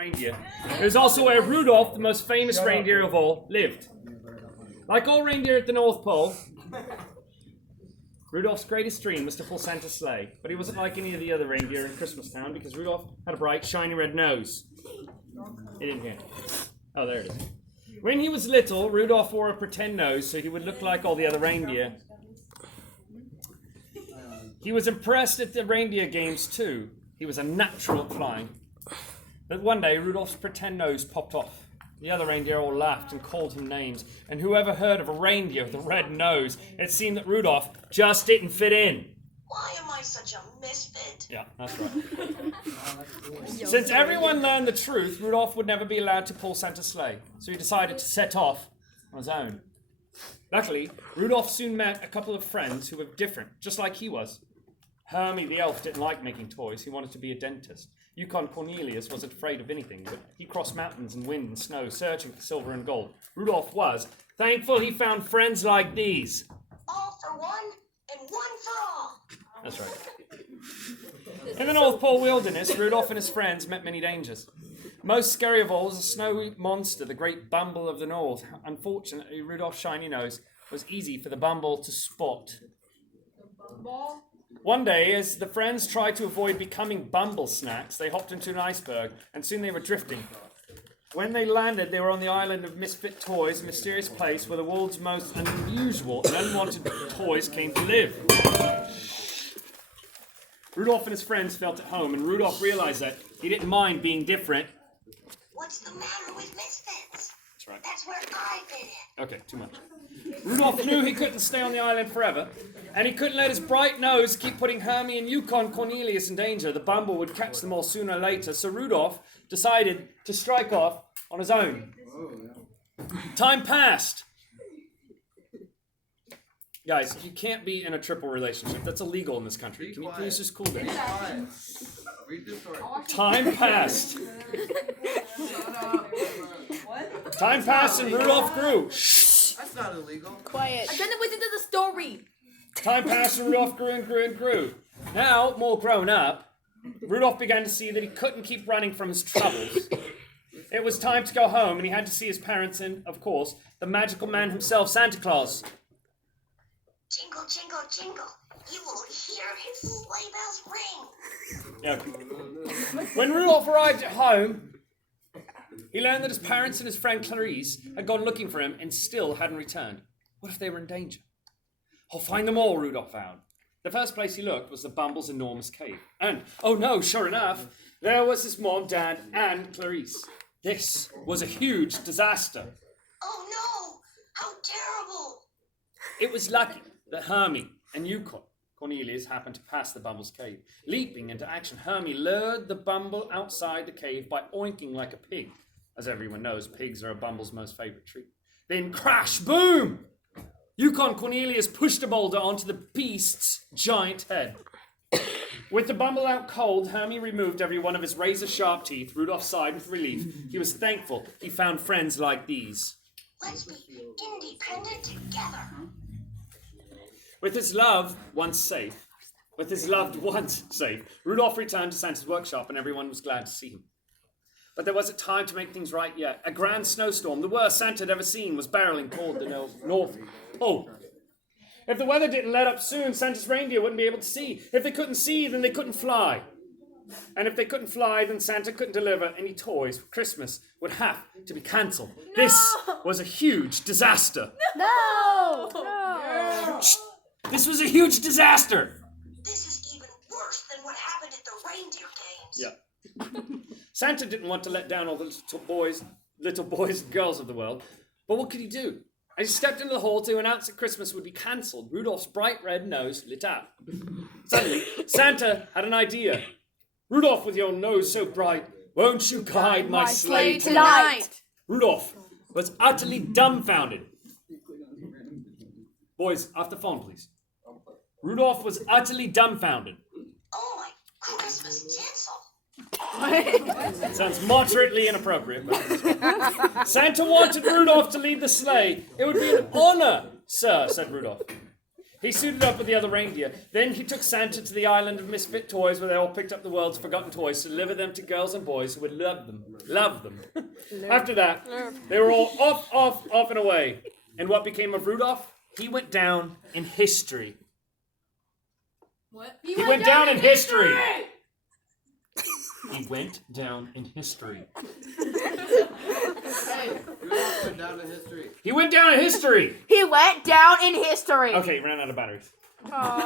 reindeer. It was also where Rudolph, the most famous reindeer of all, lived. Like all reindeer at the North Pole, Rudolph's greatest dream was to pull Santa's sleigh, but he wasn't like any of the other reindeer in Christmas Town because Rudolph had a bright, shiny red nose. He didn't hear. Oh, there it is. When he was little, Rudolph wore a pretend nose so he would look like all the other reindeer. He was impressed at the reindeer games too. He was a natural at flying. But one day, Rudolph's pretend nose popped off. The other reindeer all laughed and called him names. And whoever heard of a reindeer with a red nose, it seemed that Rudolph just didn't fit in. Why am I such a misfit? Yeah, that's right. Since everyone learned the truth, Rudolph would never be allowed to pull Santa's sleigh. So he decided to set off on his own. Luckily, Rudolph soon met a couple of friends who were different, just like he was. Hermie the elf didn't like making toys. He wanted to be a dentist. Yukon Cornelius wasn't afraid of anything, but he crossed mountains and wind and snow, searching for silver and gold. Rudolph was thankful he found friends like these. All for one and one for all. That's right. In the North Pole wilderness, Rudolph and his friends met many dangers. Most scary of all was a snowy monster, the great bumble of the north. Unfortunately, Rudolph's shiny nose was easy for the bumble to spot. One day, as the friends tried to avoid becoming bumble snacks, they hopped into an iceberg, and soon they were drifting. When they landed, they were on the island of Misfit Toys, a mysterious place where the world's most unusual and unwanted toys came to live. Rudolph and his friends felt at home, and Rudolph realized that he didn't mind being different. What's the matter with misfits? That's right. That's where I fit in. Okay, too much. Rudolph knew he couldn't stay on the island forever, and he couldn't let his bright nose keep putting Hermie and Yukon Cornelius in danger. The bumble would catch them all sooner or later, so Rudolph decided to strike off on his own. Time passed. Guys, you can't be in a triple relationship. That's illegal in this country. Can you please just cool down? Time passed. Time passed and Rudolph grew. That's not illegal. Quiet. I didn't listen to the story. Time passed and Rudolph grew and grew and grew. Now, more grown up, Rudolph began to see that he couldn't keep running from his troubles. It was time to go home, and he had to see his parents and, of course, the magical man himself, Santa Claus. Jingle, jingle, jingle. You will hear his sleigh bells ring. Yeah. When Rudolph arrived at home, he learned that his parents and his friend Clarice had gone looking for him and still hadn't returned. What if they were in danger? I'll find them all, Rudolph vowed. The first place he looked was the Bumble's enormous cave. And, oh no, sure enough, there was his mom, dad, and Clarice. This was a huge disaster. Oh no! How terrible! It was lucky that Hermie and Yukon Cornelius happened to pass the Bumble's cave. Leaping into action, Hermie lured the Bumble outside the cave by oinking like a pig. As everyone knows, pigs are a Bumble's most favorite treat. Then crash, boom! Yukon Cornelius pushed a boulder onto the beast's giant head. With the Bumble out cold, Hermie removed every one of his razor-sharp teeth. Rudolph sighed with relief. He was thankful he found friends like these. Let's be independent together. With his loved ones safe, Rudolph returned to Santa's workshop and everyone was glad to see him. But there wasn't time to make things right yet. A grand snowstorm, the worst Santa had ever seen, was barreling toward the North Pole. If the weather didn't let up soon, Santa's reindeer wouldn't be able to see. If they couldn't see, then they couldn't fly. And if they couldn't fly, then Santa couldn't deliver any toys for Christmas. Would have to be cancelled. No! This was a huge disaster. No! Shh. This was a huge disaster. This is even worse than what happened at the reindeer games. Yeah. Santa didn't want to let down all the little boys and girls of the world. But what could he do? As he stepped into the hall to announce that Christmas would be cancelled, Rudolph's bright red nose lit up. Suddenly, Santa had an idea. Rudolph, with your nose so bright, won't you guide my sleigh tonight? Rudolph was utterly dumbfounded. Boys, off the phone, please. Rudolph was utterly dumbfounded. Oh my Christmas tinsel. Sounds moderately inappropriate. But Santa wanted Rudolph to lead the sleigh. It would be an honor, sir, said Rudolph. He suited up with the other reindeer. Then he took Santa to the island of misfit toys where they all picked up the world's forgotten toys to deliver them to girls and boys who would love them. Love them. After that, they were all off and away. And what became of Rudolph? He went down in history. What? He went down in history. He went down in history. Hey, Rudolph went down in history. He went down in history. He went down in history. Okay, ran out of batteries. Oh.